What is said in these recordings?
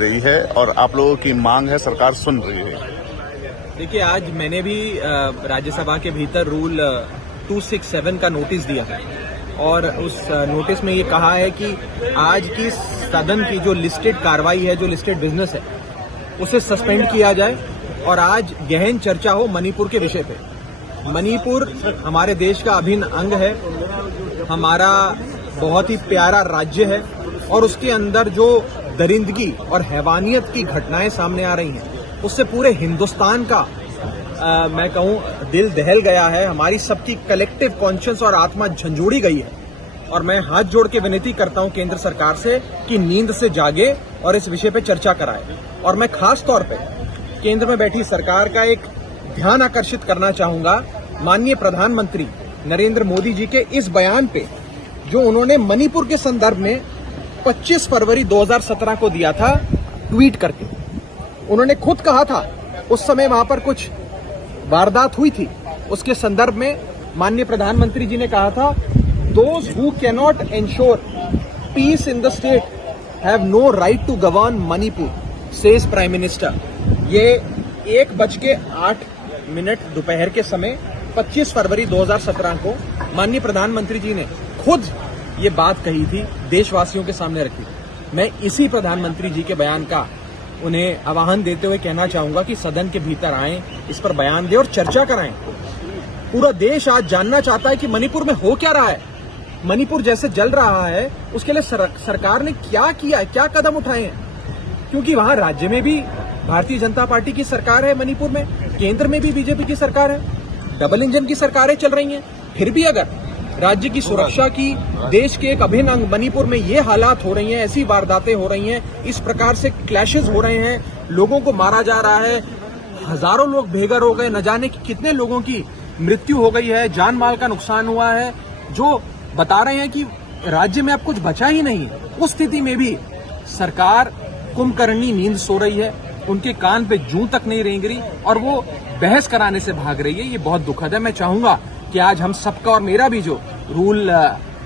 रही है और आप लोगों की मांग है, सरकार सुन रही है। देखिए, आज मैंने भी राज्यसभा के भीतर रूल 267 का नोटिस दिया है और उस नोटिस में ये कहा है कि आज की सदन की जो लिस्टेड कार्रवाई है, जो लिस्टेड बिजनेस है, उसे सस्पेंड किया जाए और आज गहन चर्चा हो मणिपुर के विषय पे। मणिपुर हमारे देश का अभिन्न अंग है, हमारा बहुत ही प्यारा राज्य है और उसके अंदर जो दरिंदगी और हैवानियत की घटनाएं सामने आ रही हैं, उससे पूरे हिंदुस्तान का मैं कहूं दिल दहल गया है। हमारी सबकी कलेक्टिव कॉन्शियस और आत्मा झंझोड़ी गई है और मैं हाथ जोड़ के विनती करता हूं केंद्र सरकार से कि नींद से जागे और इस विषय पे चर्चा कराए। और मैं खास तौर पे केंद्र में बैठी सरकार का एक ध्यान आकर्षित करना चाहूंगा माननीय प्रधानमंत्री नरेंद्र मोदी जी के इस बयान पे, जो उन्होंने मणिपुर के संदर्भ में 25 फरवरी 2017 को दिया था ट्वीट करके। उन्होंने खुद कहा था, उस समय वहां पर कुछ वारदात हुई थी, उसके संदर्भ में माननीय प्रधानमंत्री जी ने कहा था, those who cannot ensure peace in the state have no right to govern Manipur, says prime minister. ये 1:08 दोपहर के समय 25 फरवरी 2017 को माननीय प्रधानमंत्री जी ने खुद ये बात कही थी, देशवासियों के सामने रखी। मैं इसी प्रधानमंत्री जी के बयान का उन्हें आह्वान देते हुए कहना चाहूंगा कि सदन के भीतर आएं, इस पर बयान दें और चर्चा कराएं। पूरा देश आज जानना चाहता है कि मणिपुर में हो क्या रहा है। मणिपुर जैसे जल रहा है, उसके लिए सरकार ने क्या किया है, क्या कदम उठाए हैं, क्योंकि वहां राज्य में भी भारतीय जनता पार्टी की सरकार है, मणिपुर में केंद्र में भी बीजेपी की सरकार है, डबल इंजन की सरकारें चल रही हैं। फिर भी अगर राज्य की सुरक्षा की, देश के एक अभिन्न अंग मणिपुर में ये हालात हो रही हैं, ऐसी वारदातें हो रही हैं, इस प्रकार से क्लैशेस हो रहे हैं, लोगों को मारा जा रहा है, हजारों लोग बेघर हो गए, न जाने कितने लोगों की मृत्यु हो गई है, जान माल का नुकसान हुआ है, जो बता रहे हैं कि राज्य में अब कुछ बचा ही नहीं। उस स्थिति में भी सरकार कुंभकर्णी नींद सो रही है, उनके कान पे जूं तक नहीं रेंग रही और वो बहस कराने से भाग रही है। ये बहुत दुखद है। मैं चाहूंगा कि आज हम सबका और मेरा भी जो रूल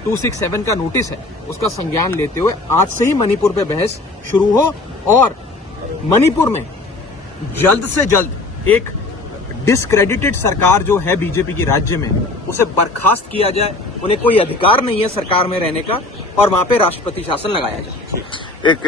267 का नोटिस है, उसका संज्ञान लेते हुए आज से ही मणिपुर पे बहस शुरू हो और मणिपुर में जल्द से जल्द एक डिस्क्रेडिटेड सरकार जो है बीजेपी की राज्य में, उसे बर्खास्त किया जाए। उन्हें कोई अधिकार नहीं है सरकार में रहने का और वहां पे राष्ट्रपति शासन लगाया जाए। एक